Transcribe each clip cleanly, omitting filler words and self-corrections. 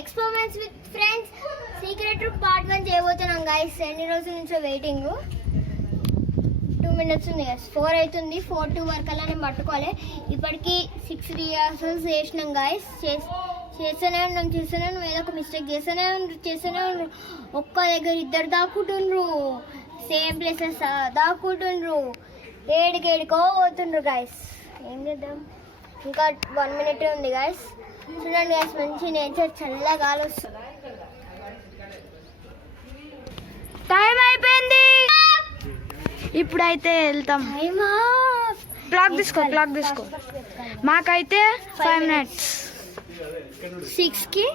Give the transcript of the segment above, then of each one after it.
Experiments with friends secret room part 1 చేయబోతున్నాం guys. ఎన్ని రోజుల నుంచో వెయిటింగ్. 2 minutes ఉంది గైస్. 4 అవుతుంది. 4 to వరకు అలా నేను పట్టుకోవాలి. ఇప్పటికి 6 రిహార్సల్స్ చేసినాం గైస్. చేస్తూనే ఉన్నాం ఏదో ఒక మిస్టేక్ చేస్తూనే ఉన్నారు. ఒక్క దగ్గర ఇద్దరు దాక్కుంటుండ్రు, సేమ్ ప్లేసెస్ దాక్కుంటుండ్రు, ఏడికో పోతుండ్రు గైస్. ఏం చేద్దాం, ఇంకా 1 minute ఉంది గైస్. చూడండి గైస్, మంచి నేచర్, చల్లగా గాలి వస్తుంది. టైం అయిపోయింది, ఇప్పుడైతే వెళ్తాం. క్లాక్ తీసుకో. మాకైతే 5 minutes. 6కి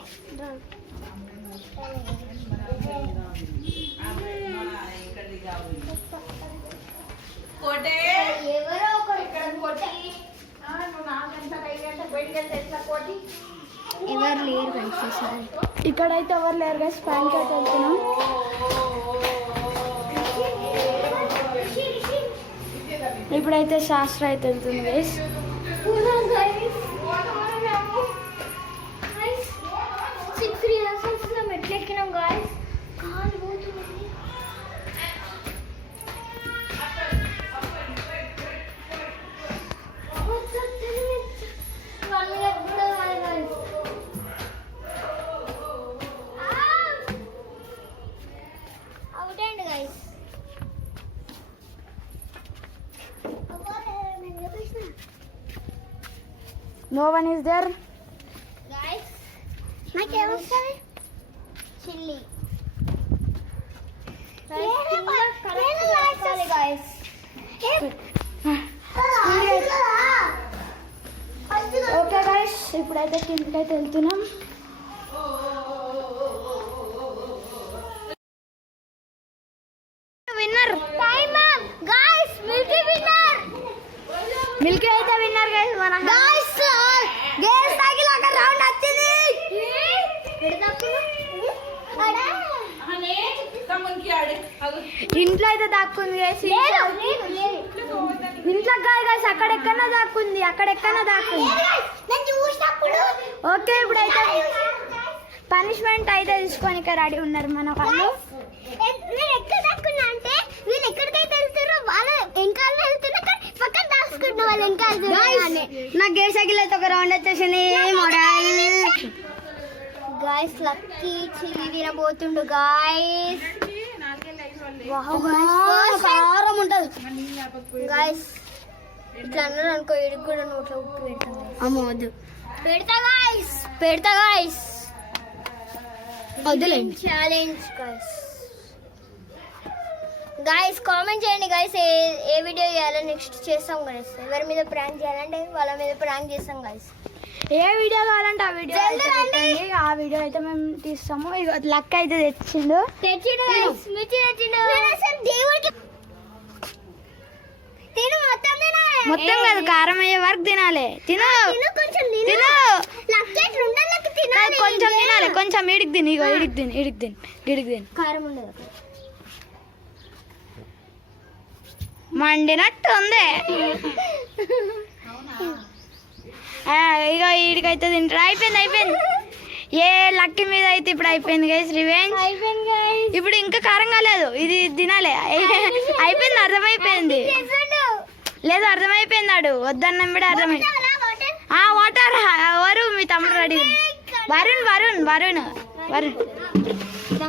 ఎవరో ఒకరు ఎవరు లేరు గైస్. ఇక్కడైతే ఎవరు లేరు గైస్. ప్యాంట్ అయితే వెళ్తున్నాం. ఇప్పుడైతే శాస్త్ర అయితే వెళ్తుంది గైస్. 6 రిహార్సల్స్ లో మెట్లెక్కినాం గైస్. కాలు పోతుంది. No one is there. Guys, నాకేమొస్తుంది? చిల్లీ. ఓకే గైస్, ఇప్పుడైతే కిందకి అయితే వెళ్తున్నాం. విన్నర్ గైస్, మిల్కీ అయితే విన్నర్ గైస్. మన గైస్ గేస్ తగిలాక రౌండ్ వచ్చింది. ఇంట్లో అయితే దాక్కుంది గైస్. ఇంట్లో కాదు గైస్, అక్కడెక్కడో దాక్కుంది. ఓకే, ఇప్పుడైతే పనిష్మెంట్ అయితే తీసుకొని రెడీ ఉన్నారు మన వాళ్ళు. నేను ఎక్కడ దాక్కున్నా అంటే వీళ్ళు ఎక్కడికైతే వెళ్తారో వాళ్ళ వెనకాల వెళ్తున్నా, పక్కన దాచుకుంటున్నా వాళ్ళ వెనకాల. నా గేర్ సైకిల్ అయితే ఒక రౌండ్ వచ్చేసింది. గాయస్, లక్కీ చిల్లీ తినబోతుండు గాయస్. కారం ఉంటది గాయస్. ఇట్లా అన్నారు అనుకో, ఇడికి కూడా నోట్లో ఉప్పు పెడతాను. అమ్మ వద్దు, పెడతా గాయస్. వద్దులేండి. ఛాలెంజ్ గాయస్ కామెంట్ చేయండి గాయస్, ఏ వీడియో చేయాలో నెక్స్ట్ చేస్తాం గాయస్. ఎవరి మీద ప్రాంక్ చేయాలంటే వాళ్ళ మీద ప్రాంక్ చేస్తాం గాయస్. ఏ వీడియో కావాలంటే ఆ వీడియో ఆ వీడియో అయితే మేము తీస్తాము. లక్ అయితే తెచ్చిండు గాయస్. మిర్చి తెచ్చిండు. దేవుడికి తిను, మొత్తం కాదు, కారం అయ్యే వరకు తినాలి. తిను కొంచెం కొంచెం తినాలి. కొంచెం ఇడికి తిని, ఇగో ఇడికి తిని. కారం ఉండదు. మండినట్టు ఉంది. ఇక ఈడికైతే తింటారు. అయిపోయింది. ఏ లక్కీ మీద అయితే ఇప్పుడు అయిపోయింది గైస్. రివెంజ్ ఇప్పుడు ఇంకా కారం కాలేదు. ఇది తినాలి. అయిపోయింది, అర్థమైపోయింది. లేదు, అర్థమైపోయిందాడు. వద్దన్నం కూడా అర్థమైంది. వాటర్ ఎవరు? మీ తమ్ముడు రెడీ.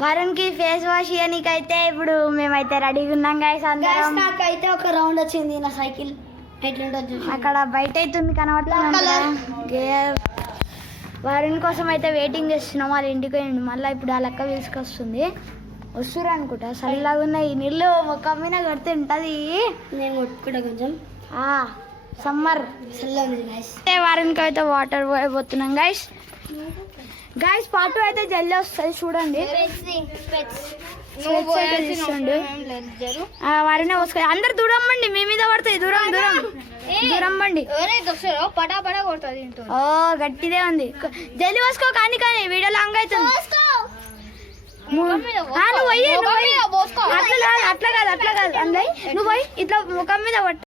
వరుణ్ కి ఫేస్ వాష్ ఇయనికైతే ఇప్పుడు మేమైతే రెడీగా ఉన్నాం గైస్. అందరం నాకైతే ఒక రౌండ్ వచ్చింది నా సైకిల్. అక్కడ బయట అయితే ఉంది కనబడుతుంది. వరుణ్ కోసం అయితే వెయిటింగ్ చేస్తున్నాం. వాళ్ళ ఇంటికి పోయిండు. మళ్ళీ ఇప్పుడు ఆ లెక్క తీసుకొస్తుంది. వస్తురు అనుకుంటా. చల్లగా ఉన్నాయి నీళ్ళు, ముఖం మీద కడితే ఉంటుంది. నేను కొట్టుకుంటా కొంచెం. సమ్మర్ వరుణ్కి అయితే వాటర్ పోతున్నాం గైస్. పాటు అయితే జల్దీ వస్తుంది చూడండి. వరుణ్ వస్తుంది. అందరు దూరం బండి, మీ మీద పడుతుంది. దూరం బండి. పటా కొడుతుంది. ఓ గట్టిదే ఉంది. జల్దీ వసుకో. కానీ వీడియో లాంగ్ అవుతుంది. అట్లా కాదు. అందులో నువ్వు పోయి ఇట్లా ముఖం మీద పట్ట.